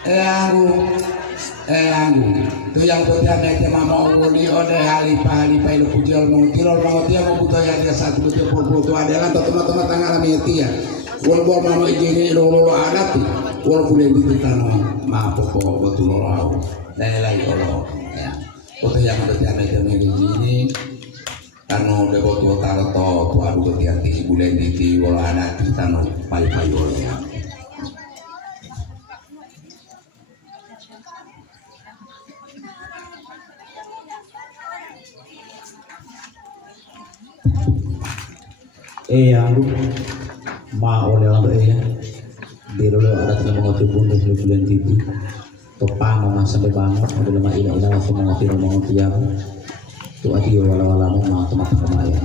Eangu tu yang punya nete mama uli ode halipa ilu pujol mengkilol dia mau butuh ya dia satu butuh adalah teman-teman tangan metia walaupun mama ini lolo adat walaupun yang di tanah maaf pokok betul lolo nilai lolo ya foto yang punya nete ini karena udah butuh taruh tuaru berhati bulan di wala adat di tanah payu ya. Aku mau oleh orang di dulu ada yang mengerti pun dari bulan itu topang mama sampai banget ada lemah ina langsung mengerti yang tu ati wala mau teman-teman kemaya